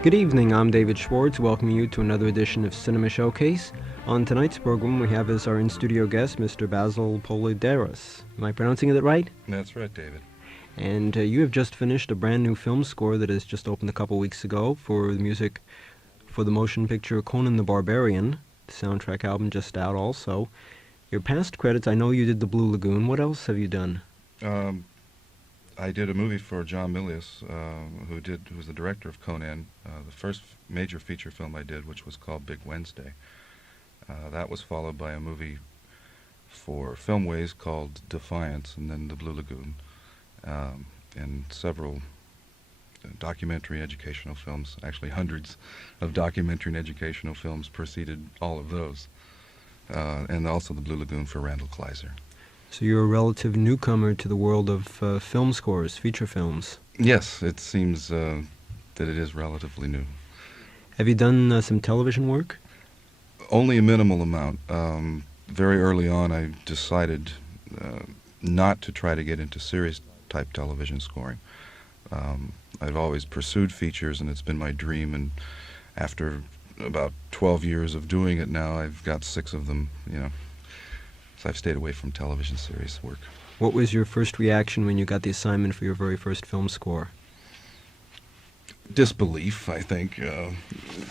Good evening, I'm David Schwartz, welcoming you to another edition of Cinema Showcase. On tonight's program, we have as our in-studio guest, Mr. Basil Poledouris. Am I pronouncing it right? That's right, David. And you have just finished a brand new film score that has just opened a couple weeks ago for the music for the motion picture Conan the Barbarian. The soundtrack album just out also. Your past credits, I know you did The Blue Lagoon. What else have you done? I did a movie for John Milius, who was the director of Conan. The first major feature film I did, which was called Big Wednesday. That was followed by a movie for Filmways called Defiance, and then The Blue Lagoon, and several documentary educational films. Actually, hundreds of documentary and educational films preceded all of those, and also The Blue Lagoon for Randall Kleiser. So you're a relative newcomer to the world of film scores, feature films. Yes, it seems that it is relatively new. Have you done some television work? Only a minimal amount. Very early on, I decided not to try to get into series-type television scoring. I've always pursued features, and it's been my dream, and after about 12 years of doing it now, I've got 6 of them, So I've stayed away from television series work. What was your first reaction when you got the assignment for your very first film score? Disbelief, I think. You're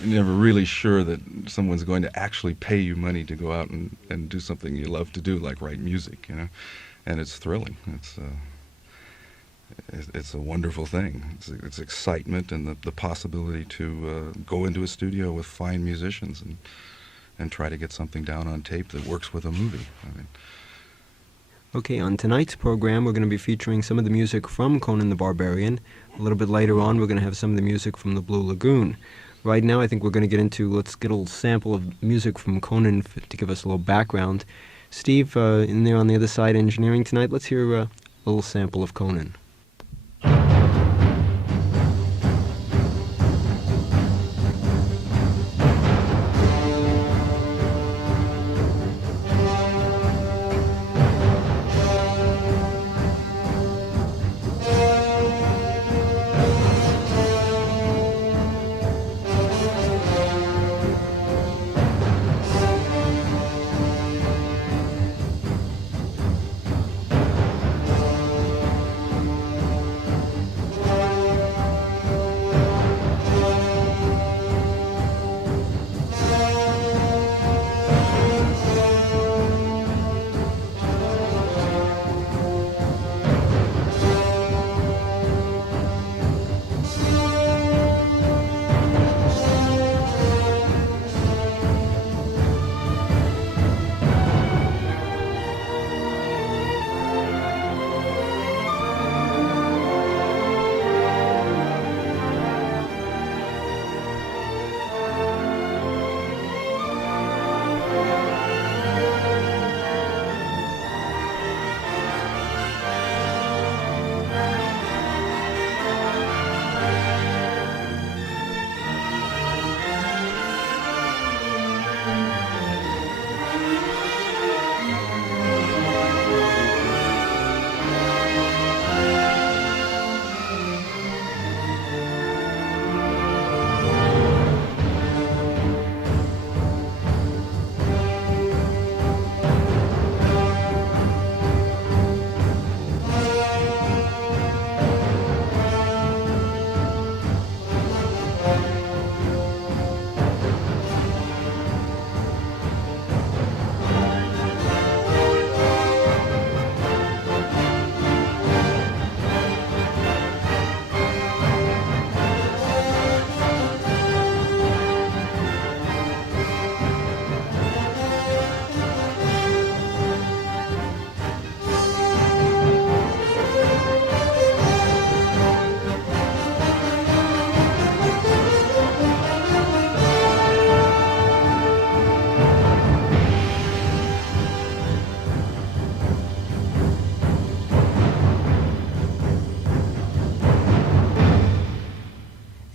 never really sure that someone's going to actually pay you money to go out and do something you love to do, like write music, And it's thrilling. It's a wonderful thing. It's excitement and the possibility to go into a studio with fine musicians and try to get something down on tape that works with a movie. Okay, on tonight's program, we're going to be featuring some of the music from Conan the Barbarian. A little bit later on, we're going to have some of the music from The Blue Lagoon. Right now, I think we're going to let's get a little sample of music from Conan to give us a little background. Steve, in there on the other side, engineering tonight, let's hear a little sample of Conan.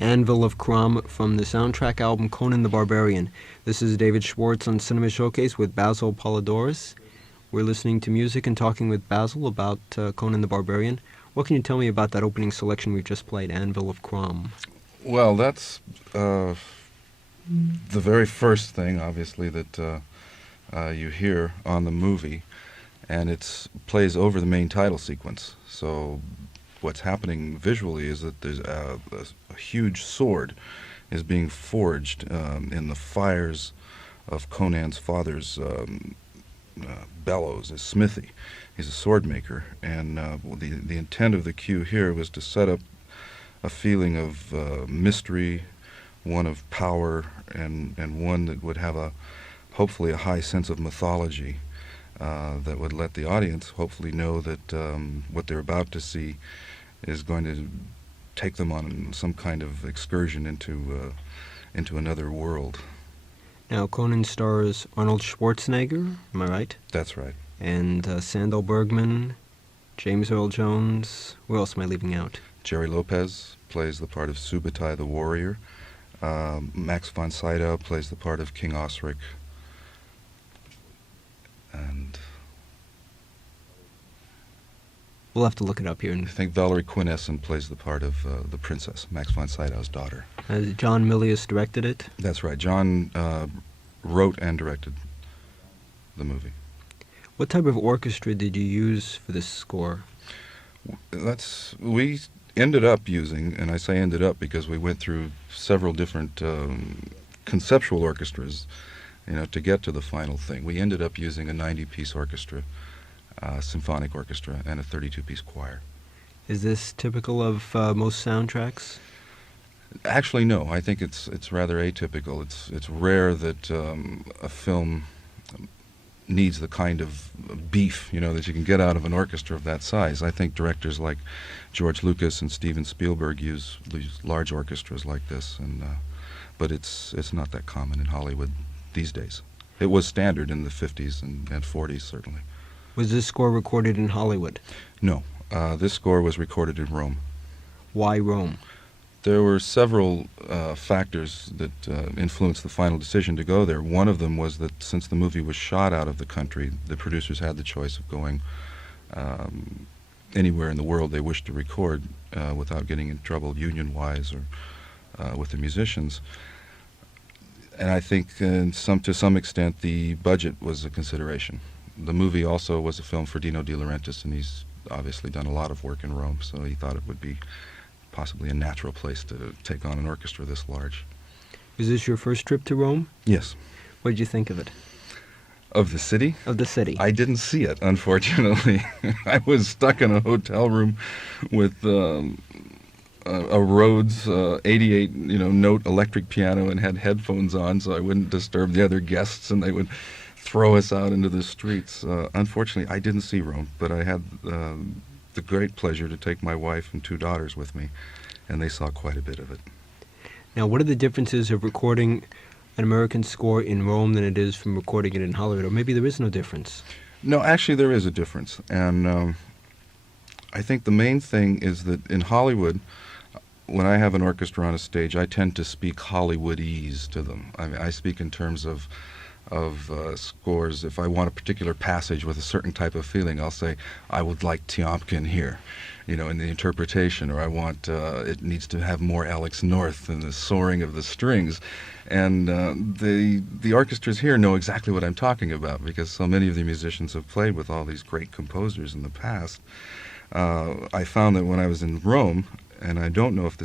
Anvil of Crom from the soundtrack album Conan the Barbarian. This is David Schwartz on Cinema Showcase with Basil Poledouris. We're listening to music and talking with Basil about Conan the Barbarian. What can you tell me about that opening selection we've just played, Anvil of Crom? Well, that's the very first thing, obviously, that you hear on the movie, and it plays over the main title sequence. So what's happening visually is that there's a huge sword is being forged in the fires of Conan's father's bellows, his smithy. He's a sword maker, and the intent of the cue here was to set up a feeling of mystery, one of power, and one that would have hopefully a high sense of mythology that would let the audience hopefully know that what they're about to see is going to take them on some kind of excursion into another world. Now, Conan stars Arnold Schwarzenegger, am I right? That's right. And Sandal Bergman, James Earl Jones. Who else am I leaving out? Jerry Lopez plays the part of Subutai the warrior. Max von Sydow plays the part of King Osric. And we'll have to look it up here. I think Valerie Quinessen plays the part of the princess, Max von Sydow's daughter. John Milius directed it? That's right. John wrote and directed the movie. What type of orchestra did you use for this score? We ended up using, and I say ended up because we went through several different conceptual orchestras, to get to the final thing. We ended up using a 90-piece orchestra, symphonic orchestra, and a 32-piece choir. Is this typical of most soundtracks? Actually, no. I think it's rather atypical. It's rare that a film needs the kind of beef, that you can get out of an orchestra of that size. I think directors like George Lucas and Steven Spielberg use large orchestras like this, but it's not that common in Hollywood these days. It was standard in the 50s and 40s, certainly. Was this score recorded in Hollywood? No. This score was recorded in Rome. Why Rome? There were several factors that influenced the final decision to go there. One of them was that since the movie was shot out of the country, the producers had the choice of going anywhere in the world they wished to record without getting in trouble union-wise or with the musicians. And I think to some extent the budget was a consideration. The movie also was a film for Dino De Laurentiis, and he's obviously done a lot of work in Rome, so he thought it would be possibly a natural place to take on an orchestra this large. Was this your first trip to Rome? Yes. What did you think of it? Of the city? Of the city. I didn't see it, unfortunately. I was stuck in a hotel room with a Rhodes 88 note electric piano and had headphones on so I wouldn't disturb the other guests and they would throw us out into the streets. Unfortunately, I didn't see Rome, but I had the great pleasure to take my wife and 2 daughters with me, and they saw quite a bit of it. Now, what are the differences of recording an American score in Rome than it is from recording it in Hollywood? Or maybe there is no difference. No, actually there is a difference, and I think the main thing is that in Hollywood, when I have an orchestra on a stage, I tend to speak Hollywoodese to them. I mean, I speak in terms of scores. If I want a particular passage with a certain type of feeling, I'll say, I would like Tiomkin here, in the interpretation, or I want, it needs to have more Alex North in the soaring of the strings. And the orchestras here know exactly what I'm talking about because so many of the musicians have played with all these great composers in the past. I found that when I was in Rome, and I don't know if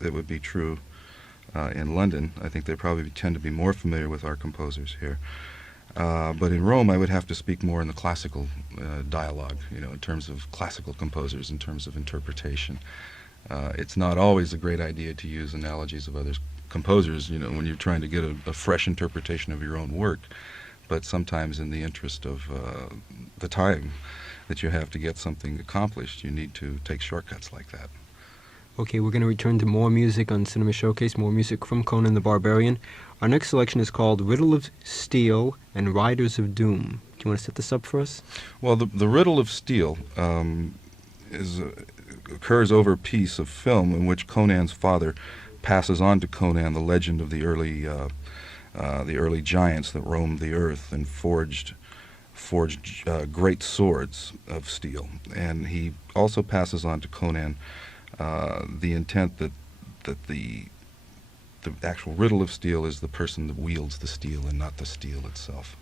it would be true in London. I think they probably tend to be more familiar with our composers here. But in Rome, I would have to speak more in the classical dialogue, in terms of classical composers, in terms of interpretation. It's not always a great idea to use analogies of other composers, when you're trying to get a fresh interpretation of your own work. But sometimes in the interest of the time that you have to get something accomplished, you need to take shortcuts like that. Okay, we're going to return to more music on Cinema Showcase, more music from Conan the Barbarian. Our next selection is called Riddle of Steel and Riders of Doom. Do you want to set this up for us? Well, the Riddle of Steel occurs over a piece of film in which Conan's father passes on to Conan the legend of the early giants that roamed the earth and forged great swords of steel. And he also passes on to Conan the intent that that the actual riddle of steel is the person that wields the steel and not the steel itself.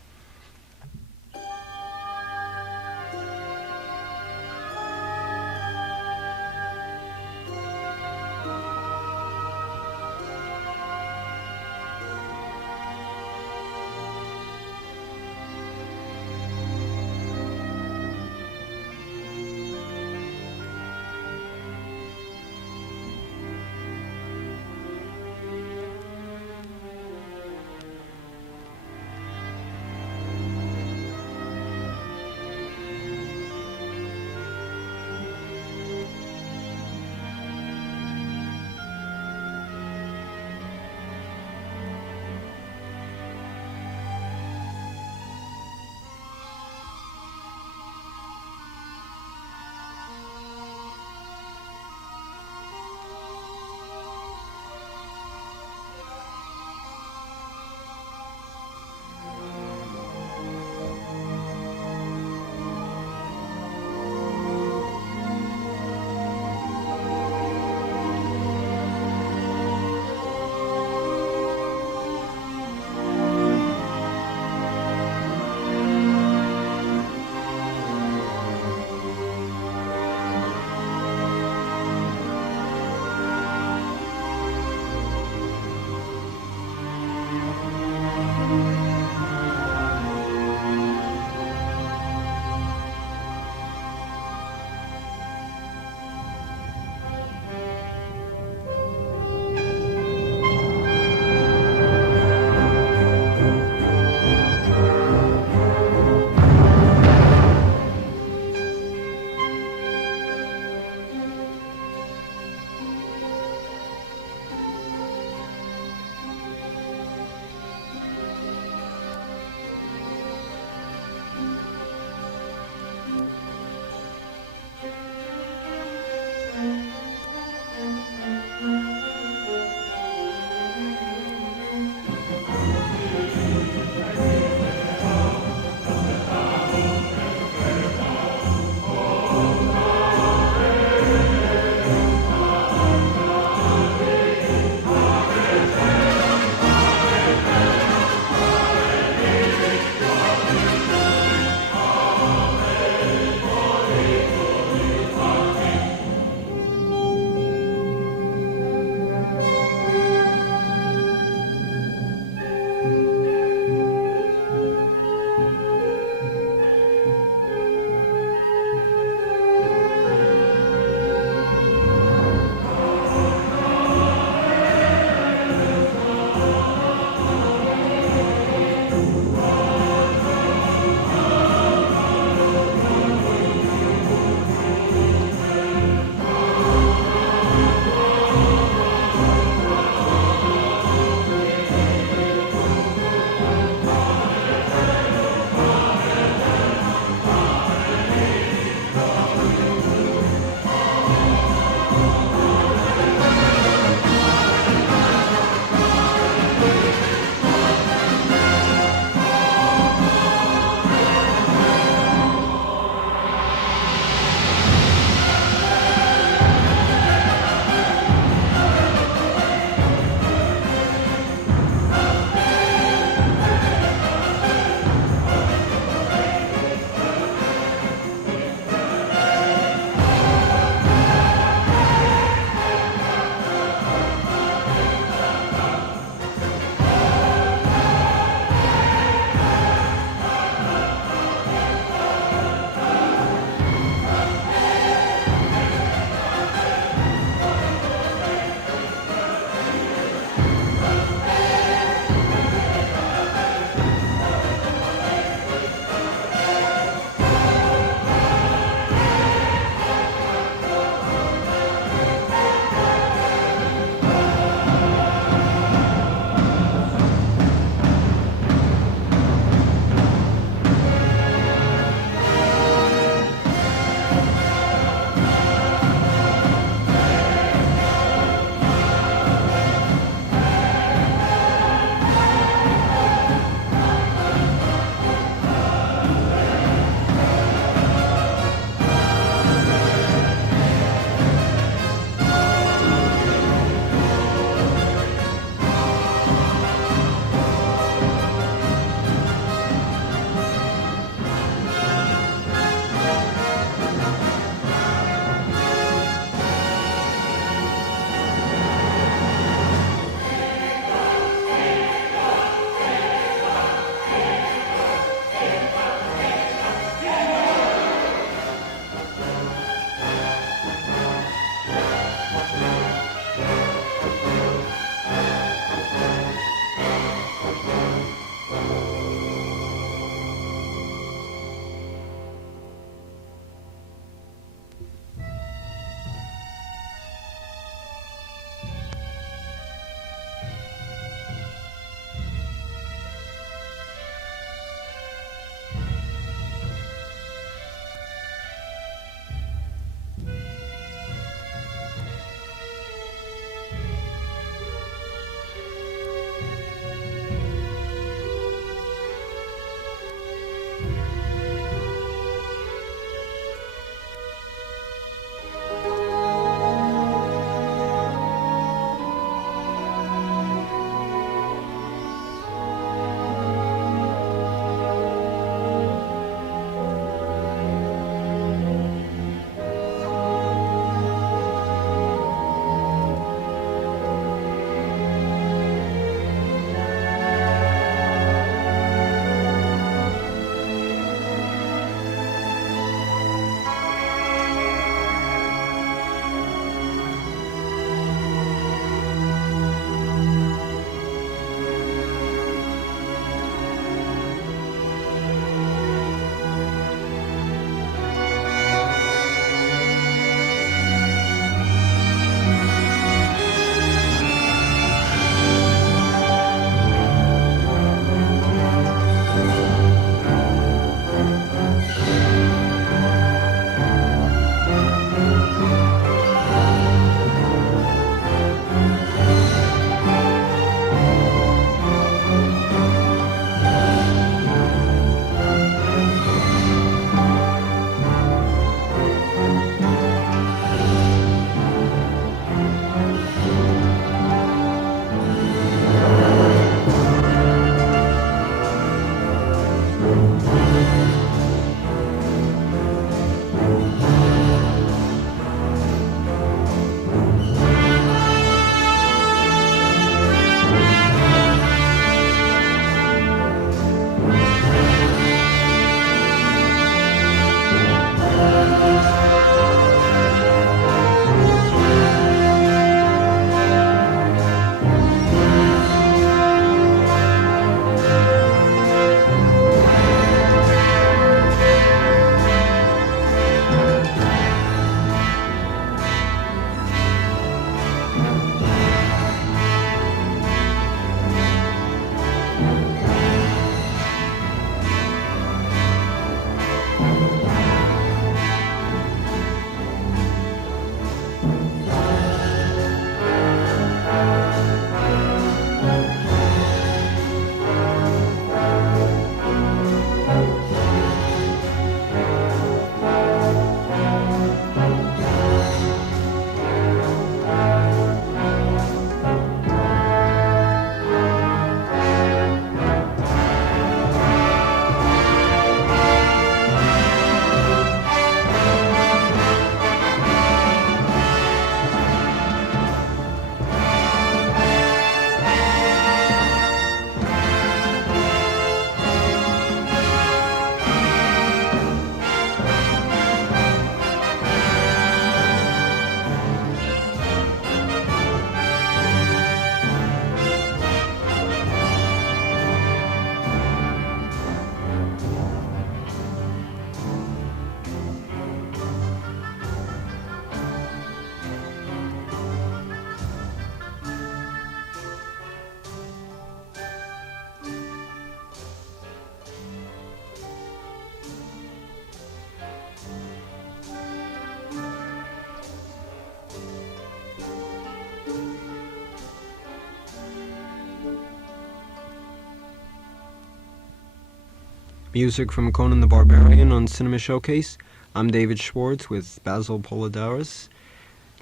Music from Conan the Barbarian on Cinema Showcase. I'm David Schwartz with Basil Poledouris.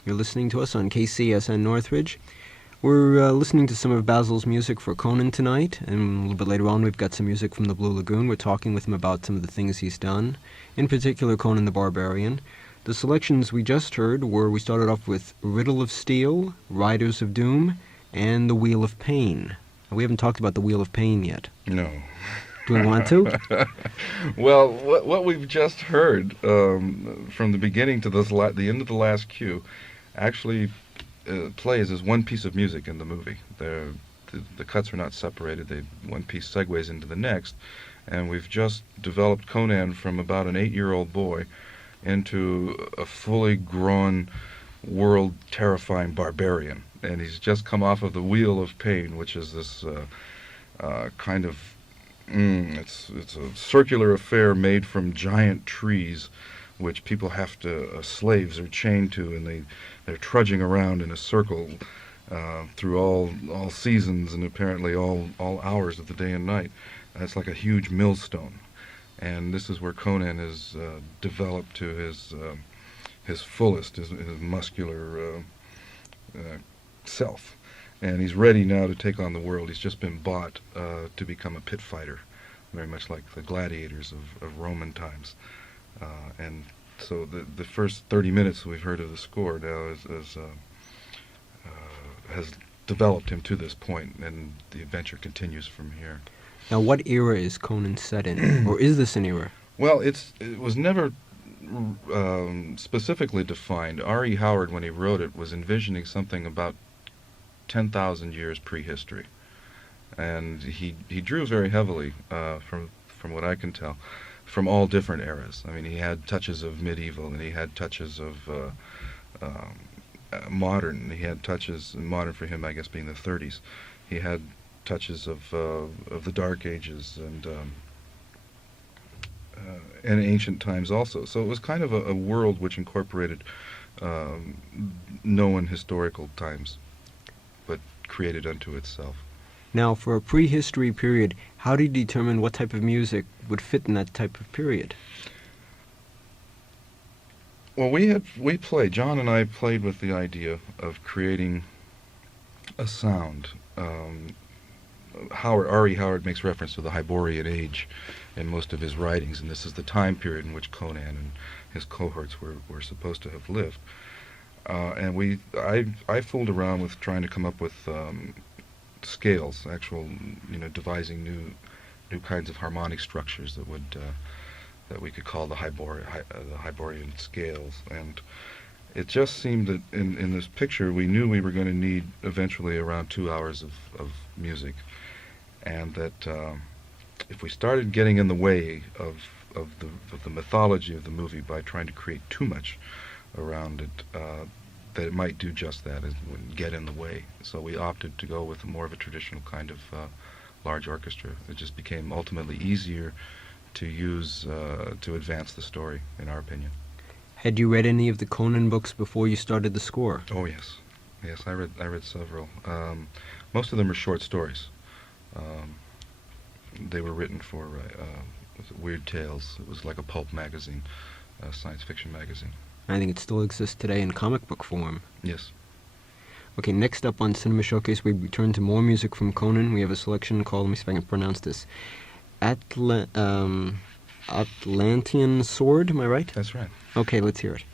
You're listening to us on KCSN Northridge. We're listening to some of Basil's music for Conan tonight, and a little bit later on we've got some music from the Blue Lagoon. We're talking with him about some of the things he's done, in particular Conan the Barbarian. The selections we just heard were, we started off with Riddle of Steel, Riders of Doom, and The Wheel of Pain. We haven't talked about The Wheel of Pain yet. No. Do we want to? Well, what we've just heard from the beginning to the end of the last cue actually plays as one piece of music in the movie. The cuts are not separated. One piece segues into the next, and we've just developed Conan from about an 8-year-old boy into a fully grown, world-terrifying barbarian. And he's just come off of the Wheel of Pain, which is this kind of it's a circular affair made from giant trees, which people have to slaves are chained to, and they're trudging around in a circle through all seasons and apparently all hours of the day and night. It's like a huge millstone, and this is where Conan is developed to his fullest, his muscular self. And he's ready now to take on the world. He's just been bought to become a pit fighter, very much like the gladiators of Roman times. And so the first 30 minutes we've heard of the score now has developed him to this point, and the adventure continues from here. Now, what era is Conan set in? Or is this an era? Well, it was never specifically defined. R.E. Howard, when he wrote it, was envisioning something about 10,000 years prehistory, and he drew very heavily from what I can tell from all different eras. I mean, he had touches of medieval, and he had touches of modern. He had touches, modern for him, I guess, being the 30s. He had touches of the Dark Ages and ancient times also. So it was kind of a world which incorporated known historical times, but created unto itself. Now, for a prehistory period, how do you determine what type of music would fit in that type of period? Well, John and I played with the idea of creating a sound. R.E. Howard makes reference to the Hyborian Age in most of his writings, and this is the time period in which Conan and his cohorts were supposed to have lived. And I fooled around with trying to come up with scales, devising new kinds of harmonic structures that we could call the Hyborian scales. And it just seemed that in this picture we knew we were going to need eventually around 2 hours of music, and that if we started getting in the way of the mythology of the movie by trying to create too much around it, that it might do just that, it would get in the way. So we opted to go with more of a traditional kind of large orchestra. It just became ultimately easier to use to advance the story, in our opinion. Had you read any of the Conan books before you started the score? Oh yes, I read several. Most of them are short stories. They were written for Weird Tales. It was like a pulp magazine, a science fiction magazine. I think it still exists today in comic book form. Yes. Okay, next up on Cinema Showcase, we return to more music from Conan. We have a selection called, let me see if I can pronounce this, Atlantean Sword, am I right? That's right. Okay, let's hear it.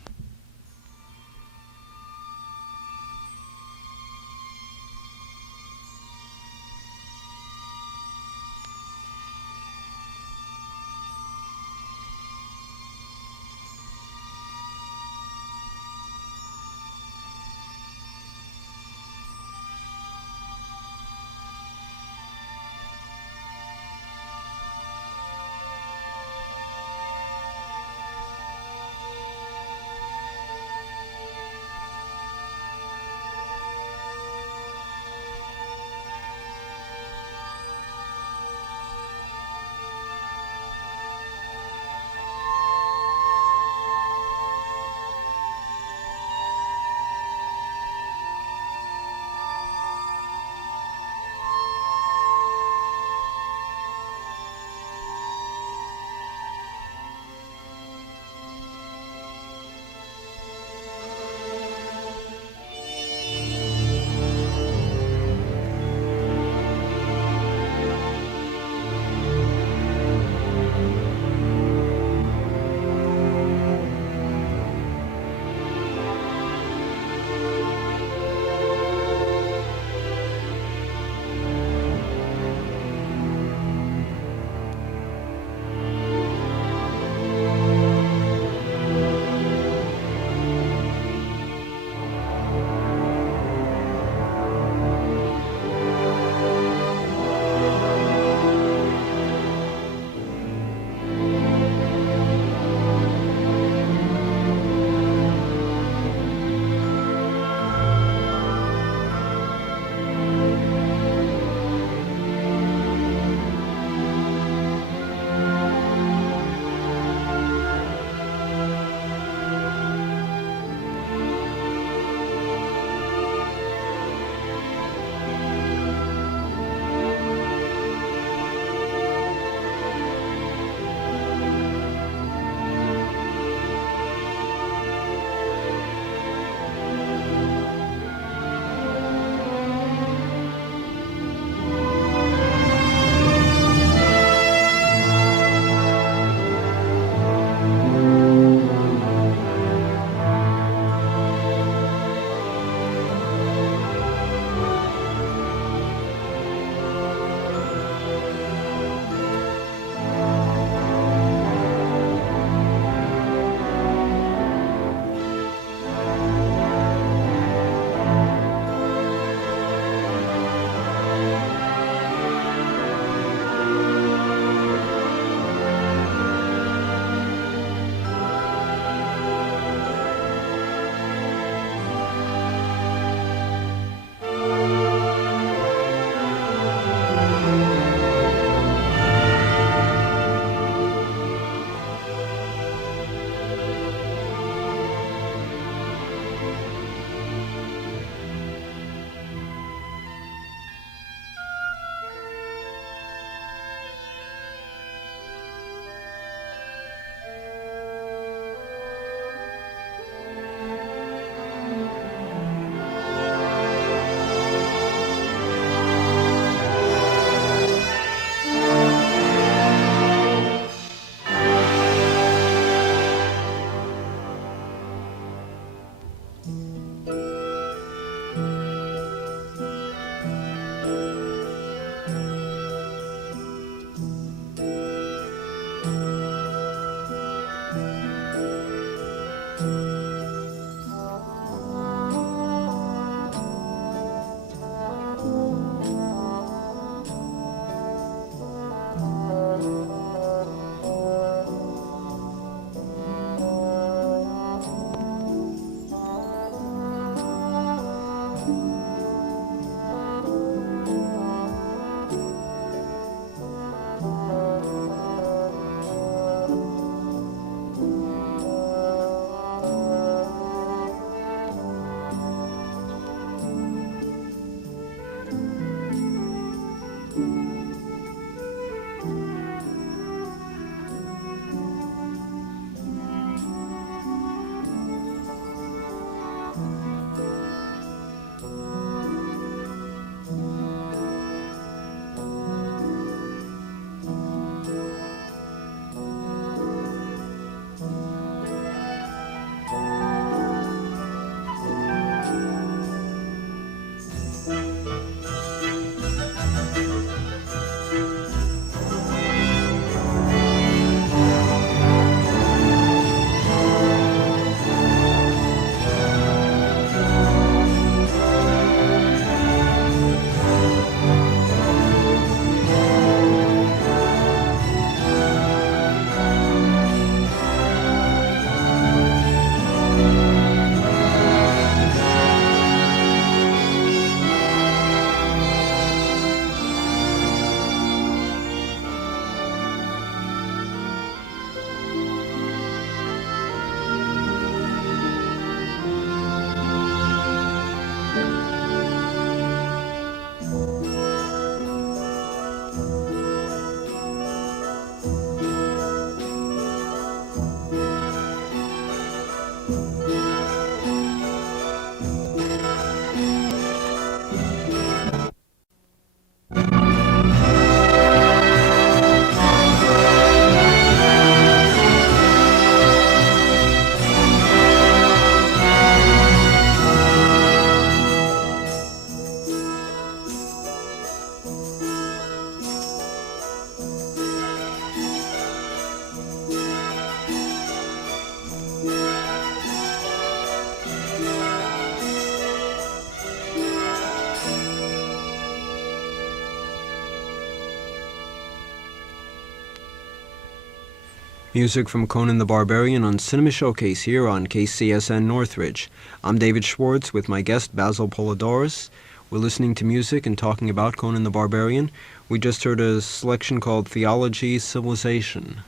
Music from Conan the Barbarian on Cinema Showcase here on KCSN Northridge. I'm David Schwartz with my guest Basil Poledouris. We're listening to music and talking about Conan the Barbarian. We just heard a selection called Theology, Civilization.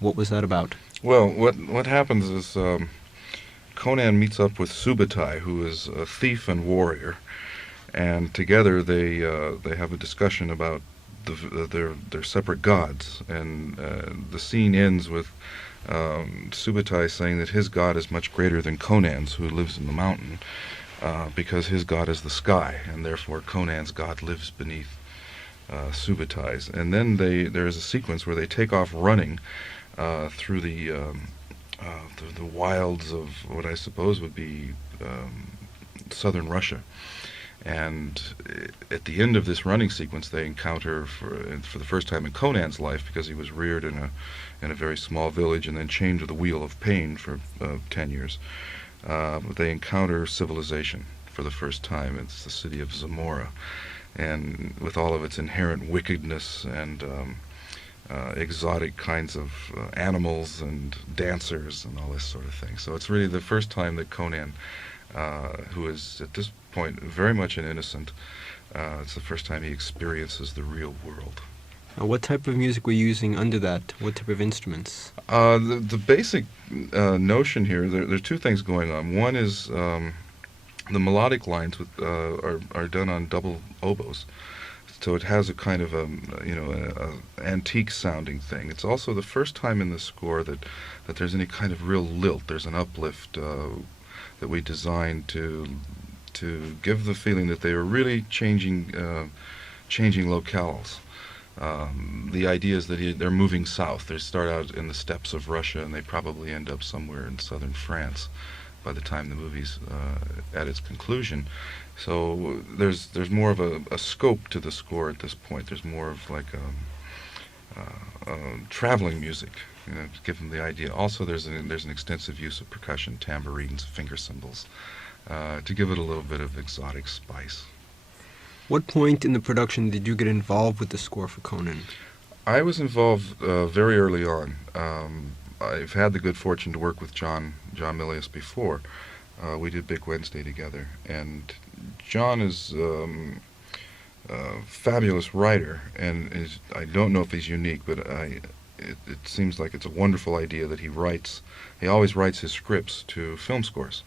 What was that about? Well, what happens is Conan meets up with Subutai, who is a thief and warrior, and together they have a discussion about their separate gods. And the scene ends with Subutai saying that his god is much greater than Conan's, who lives in the mountain, because his god is the sky, and therefore Conan's god lives beneath Subutai's. And then there is a sequence where they take off running through the wilds of what I suppose would be southern Russia. And at the end of this running sequence, they encounter, for the first time in Conan's life, because he was reared in a very small village and then chained to the wheel of pain for 10 years, they encounter civilization for the first time. It's the city of Zamora, and with all of its inherent wickedness and exotic kinds of animals and dancers and all this sort of thing. So it's really the first time that Conan, who is at this point very much an innocent, it's the first time he experiences the real world. Now, what type of music were you using under that? What type of instruments? The basic notion here, there are two things going on. One is the melodic lines are done on double oboes. So it has a kind of a antique sounding thing. It's also the first time in the score that there's any kind of real lilt. There's an uplift that we designed to give the feeling that they are really changing locales. The idea is that they're moving south. They start out in the steppes of Russia, and they probably end up somewhere in southern France by the time the movie's at its conclusion. So there's more of a scope to the score at this point. There's more of like traveling music, to give them the idea. Also, there's an extensive use of percussion, tambourines, finger cymbals, to give it a little bit of exotic spice. What point in the production did you get involved with the score for Conan? I was involved very early on. I've had the good fortune to work with John Milius before. We did Big Wednesday together, and John is a fabulous writer, and I don't know if he's unique, but it seems like it's a wonderful idea that he always writes his scripts to film scores.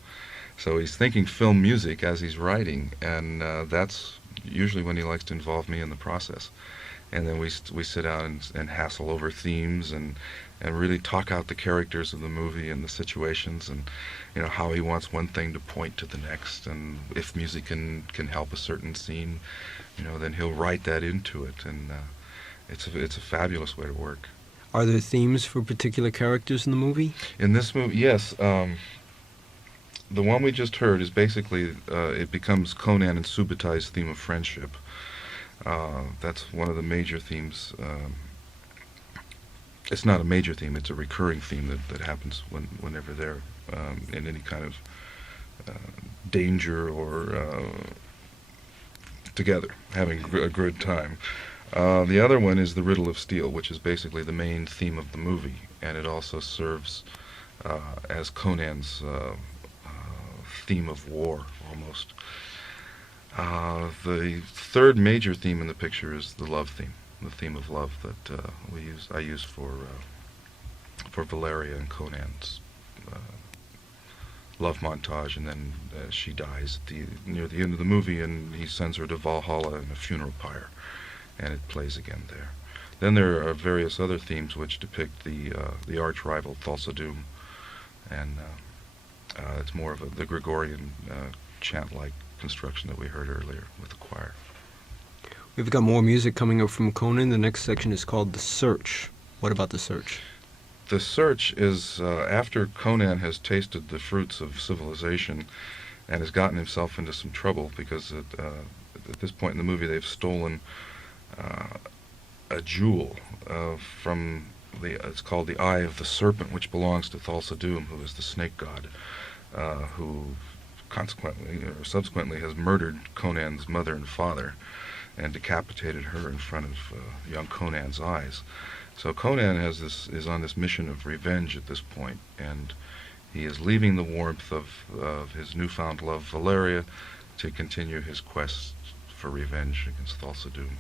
So he's thinking film music as he's writing, and that's usually when he likes to involve me in the process. And then we sit down and hassle over themes and really talk out the characters of the movie and the situations, and how he wants one thing to point to the next, and if music can help a certain scene, then he'll write that into it, and it's a fabulous way to work. Are there themes for particular characters in the movie? In this movie, yes. The one we just heard is basically it becomes Conan and Subutai's theme of friendship. That's one of the major themes. It's not a major theme, it's a recurring theme that happens whenever they're in any kind of danger or together, having a good time. The other one is the Riddle of Steel, which is basically the main theme of the movie, and it also serves as Conan's theme of war, almost. The third major theme in the picture is the love theme, the theme of love that I use for Valeria and Conan's love montage, and then she dies near the end of the movie, and he sends her to Valhalla in a funeral pyre, and it plays again there. Then there are various other themes which depict the arch rival Thulsa Doom, and it's more of the Gregorian chant-like construction that we heard earlier with the choir. We've got more music coming up from Conan. The next section is called The Search. What about The Search? The Search is after Conan has tasted the fruits of civilization and has gotten himself into some trouble, because at this point in the movie they've stolen a jewel from it's called the Eye of the Serpent, which belongs to Thulsa Doom, who is the snake god, who consequently or subsequently has murdered Conan's mother and father and decapitated her in front of young Conan's eyes. So Conan is on this mission of revenge at this point, and he is leaving the warmth of his newfound love, Valeria, to continue his quest for revenge against Thulsa Doom.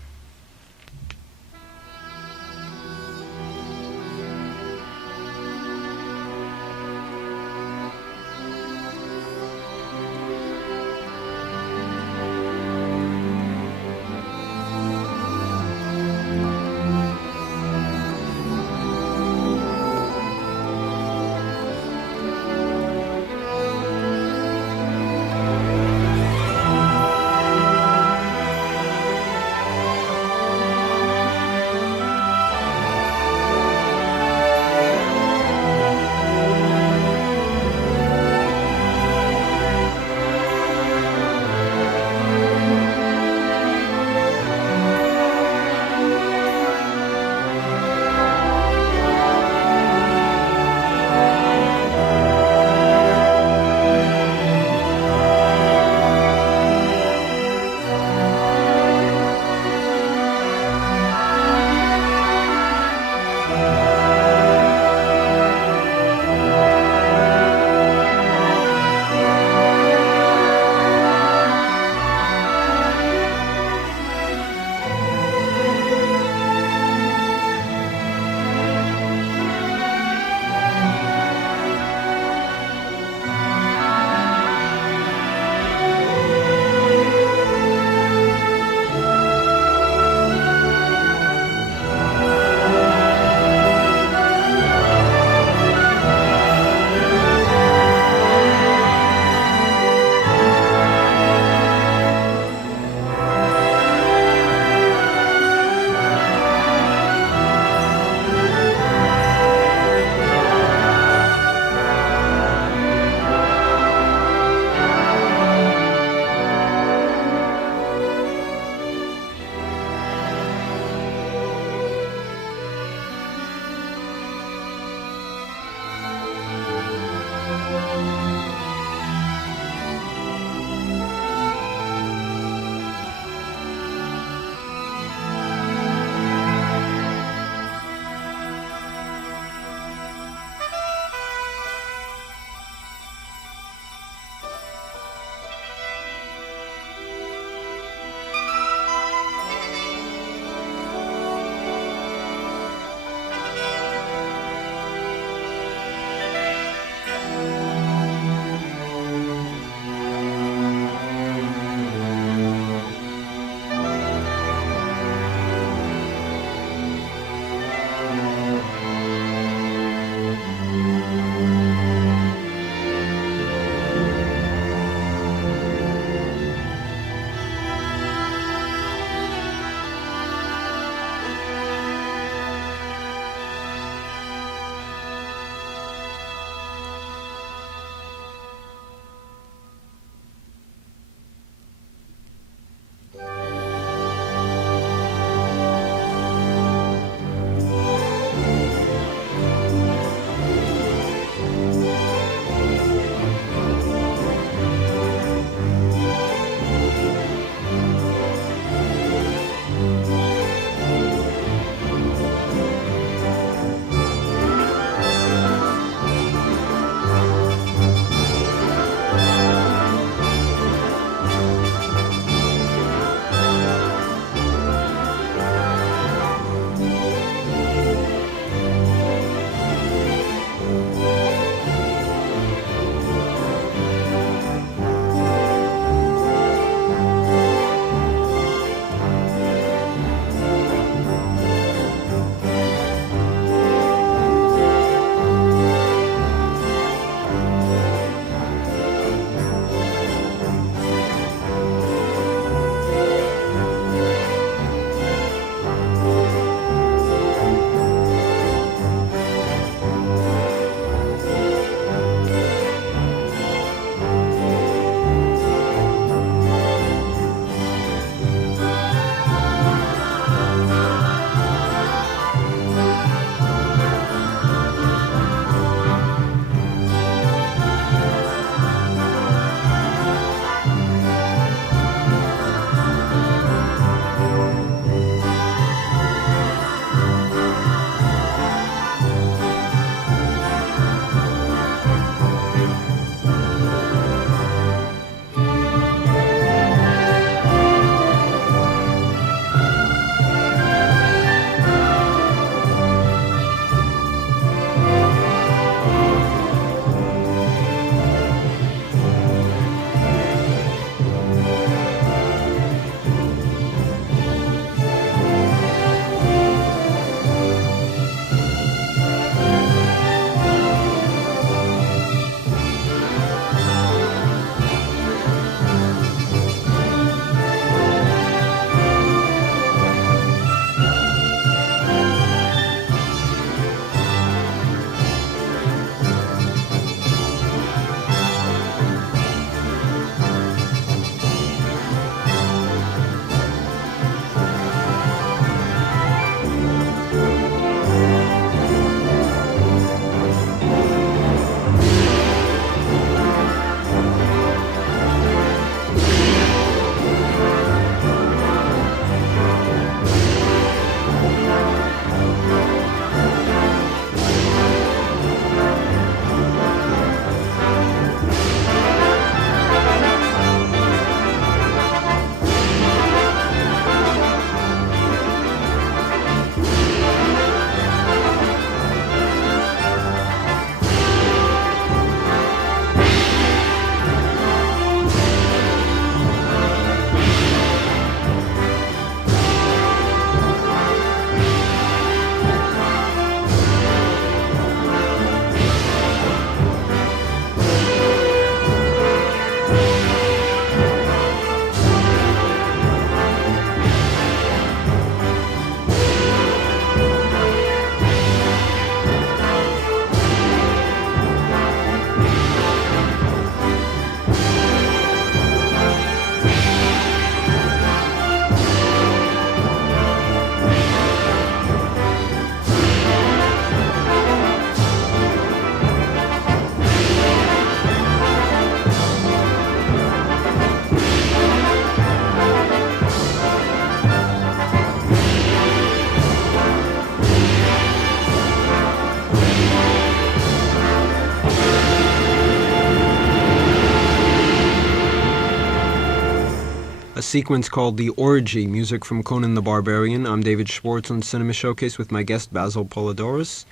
sequence called The Orgy, music from Conan the Barbarian. I'm David Schwartz on Cinema Showcase with my guest Basil Poledouris.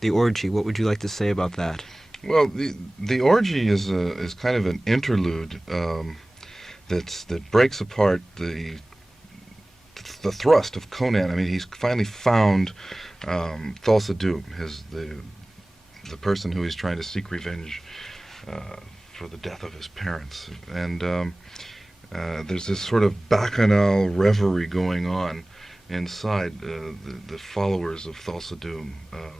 The Orgy, what would you like to say about that? Well, the orgy is kind of an interlude that breaks apart the thrust of Conan. I mean, he's finally found Thulsa Doom, the person who he's trying to seek revenge for the death of his parents, and there's this sort of bacchanal reverie going on inside the followers of Thulsa Doom,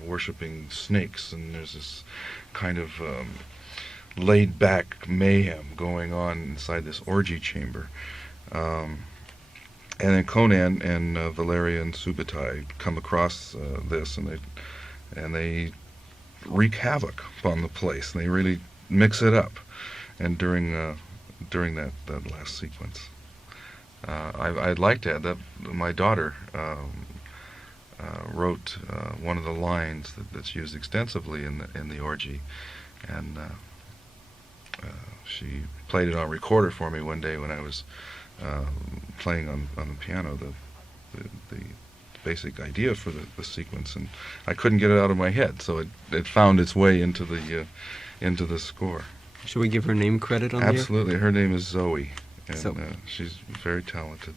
worshipping snakes, and there's this kind of laid-back mayhem going on inside this orgy chamber. And then Conan and Valeria and Subutai come across this, and they wreak havoc upon the place, and they really mix it up. And during that last sequence, I'd like to add that my daughter wrote one of the lines that's used extensively in the orgy, and she played it on recorder for me one day when I was playing on the piano the basic idea for the sequence, and I couldn't get it out of my head, so it found its way into the score. Should we give her name credit on Absolutely. Her name is Zoe, and So- she's very talented.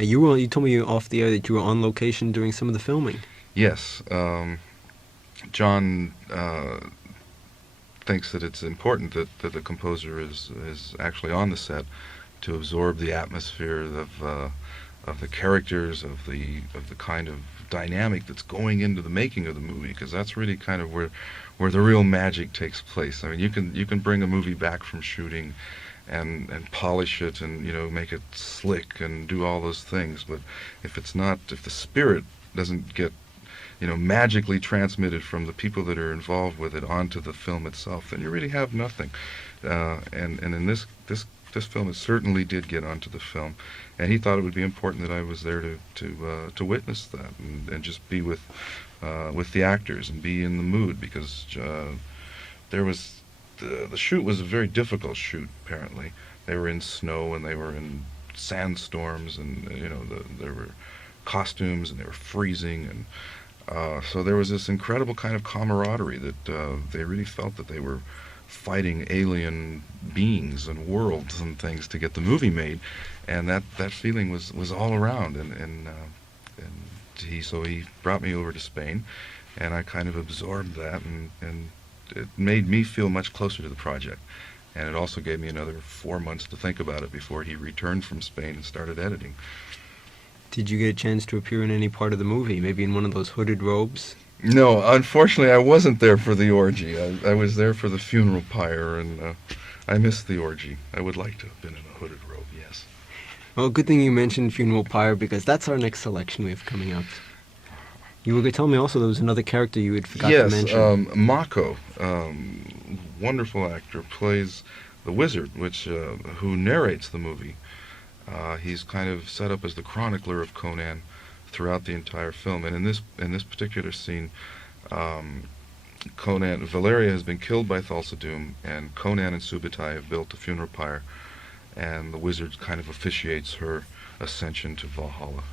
Now, you told me off the air that you were on location doing some of the filming. Yes, John thinks that it's important that the composer is actually on the set to absorb the atmosphere of the characters, of the kind of dynamic that's going into the making of the movie, because that's really kind of where the real magic takes place. I mean, you can bring a movie back from shooting and polish it and make it slick and do all those things, but if the spirit doesn't get magically transmitted from the people that are involved with it onto the film itself, then you really have nothing. And in this film, it certainly did get onto the film, and he thought it would be important that I was there to witness that and just be with the actors and be in the mood, because there was the shoot was a very difficult shoot. Apparently, they were in snow and they were in sandstorms, and there were costumes and they were freezing, and so there was this incredible kind of camaraderie that they really felt that they were fighting alien beings and worlds and things to get the movie made, and that feeling was all around, and he brought me over to Spain, and I kind of absorbed that, and it made me feel much closer to the project, and it also gave me another 4 months to think about it before he returned from Spain and started editing. Did you get a chance to appear in any part of the movie, maybe in one of those hooded robes? No, unfortunately, I wasn't there for the orgy. I was there for the funeral pyre, and I missed the orgy. I would like to have been in a hooded robe, yes. Well, good thing you mentioned Funeral Pyre, because that's our next selection we have coming up. You were going to tell me also there was another character you had forgot to mention. Yes, Mako, wonderful actor, plays the wizard, who narrates the movie. He's kind of set up as the chronicler of Conan throughout the entire film, and in this particular scene, Valeria has been killed by Thulsa Doom, and Conan and Subutai have built a funeral pyre, and the wizard kind of officiates her ascension to Valhalla.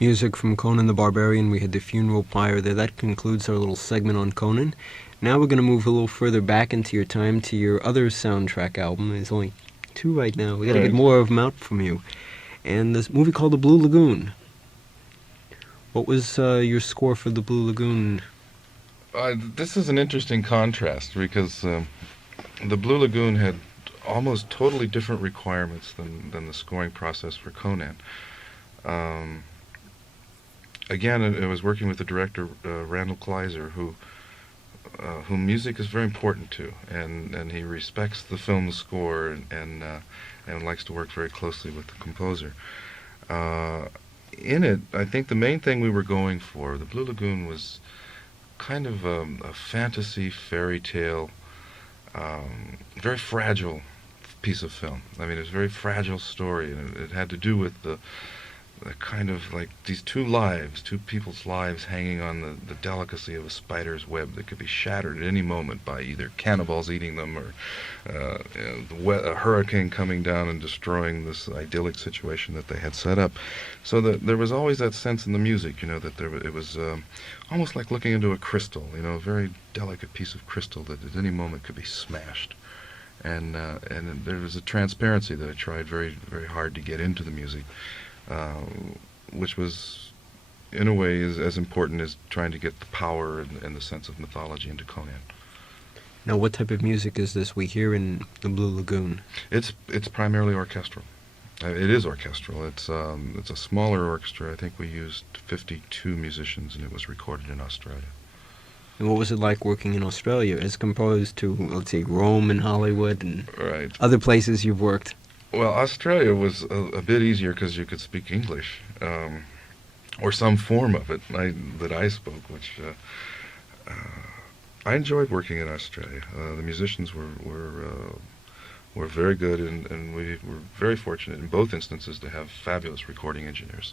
music from Conan the Barbarian. We had the funeral pyre there. That concludes our little segment on Conan. Now we're going to move a little further back into your time to your other soundtrack album. There's only two right now. We got to get more of them out from you. And this movie called The Blue Lagoon. What was your score for The Blue Lagoon? This is an interesting contrast because The Blue Lagoon had almost totally different requirements than the scoring process for Conan. Again, I was working with the director, Randall Kleiser, whom music is very important to, and he respects the film's score and likes to work very closely with the composer. In it, I think the main thing we were going for, The Blue Lagoon, was kind of a fantasy fairy tale, very fragile piece of film. I mean, it was a very fragile story, and it had to do with the kind of like these two people's lives hanging on the delicacy of a spider's web that could be shattered at any moment by either cannibals eating them or a hurricane coming down and destroying this idyllic situation that they had set up. So there was always that sense in the music, that it was almost like looking into a crystal, a very delicate piece of crystal that at any moment could be smashed. And there was a transparency that I tried very, very hard to get into the music. Which was, in a way, as important as trying to get the power and the sense of mythology into Conan. Now, what type of music is this we hear in The Blue Lagoon? It's primarily orchestral. It is orchestral. It's a smaller orchestra. I think we used 52 musicians, and it was recorded in Australia. And what was it like working in Australia as composed to, let's say, Rome and Hollywood and other places you've worked? Well, Australia was a bit easier because you could speak English, or some form of it that I spoke, which I enjoyed working in Australia. The musicians were very good, and we were very fortunate in both instances to have fabulous recording engineers.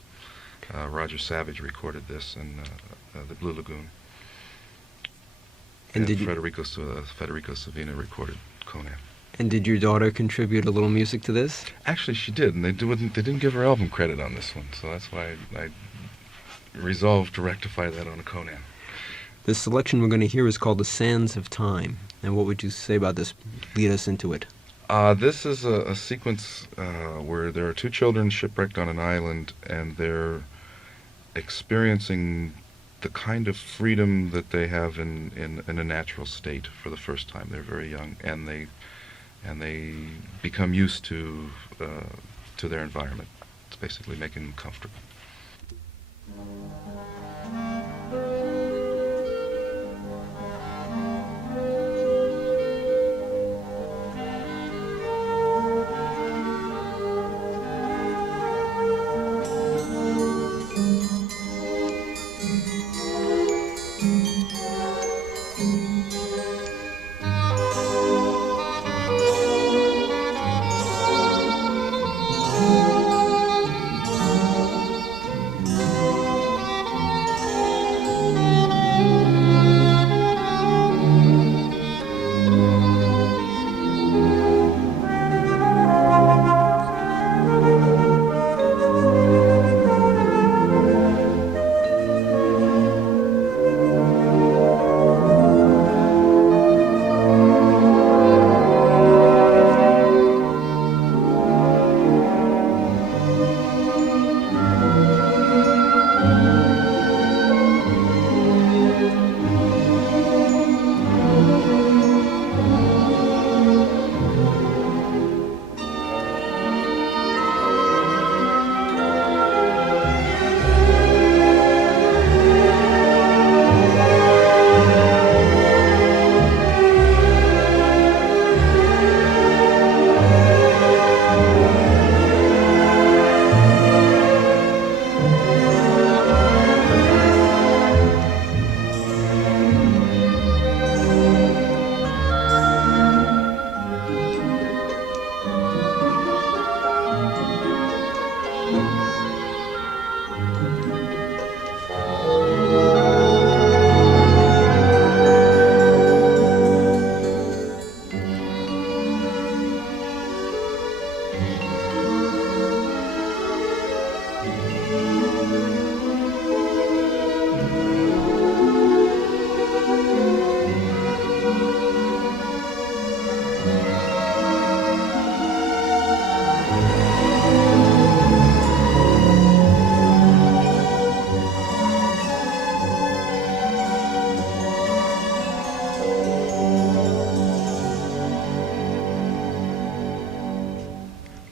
Roger Savage recorded this in The Blue Lagoon, and Federico Savina recorded Conan. And did your daughter contribute a little music to this? Actually, she did, and they didn't give her album credit on this one, so that's why I resolved to rectify that on Conan. The selection we're going to hear is called The Sands of Time. And what would you say about this? Lead us into it. This is a sequence where there are two children shipwrecked on an island, and they're experiencing the kind of freedom that they have in a natural state for the first time. They're very young, and they become used to their environment. It's basically making them comfortable.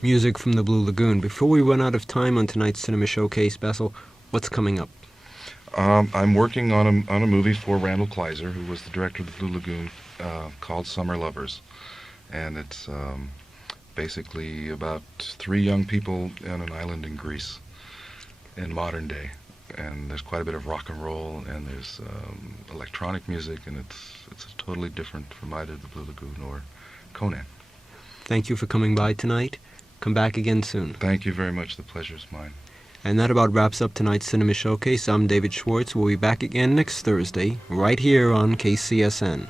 music from the Blue Lagoon. Before we run out of time on tonight's Cinema Showcase, Basil, what's coming up? I'm working on a movie for Randall Kleiser, who was the director of the Blue Lagoon, called Summer Lovers, and it's basically about three young people on an island in Greece in modern day. And there's quite a bit of rock and roll, and there's electronic music, and it's totally different from either the Blue Lagoon or Conan. Thank you for coming by tonight. Come back again soon. Thank you very much. The pleasure's mine. And that about wraps up tonight's Cinema Showcase. I'm David Schwartz. We'll be back again next Thursday, right here on KCSN.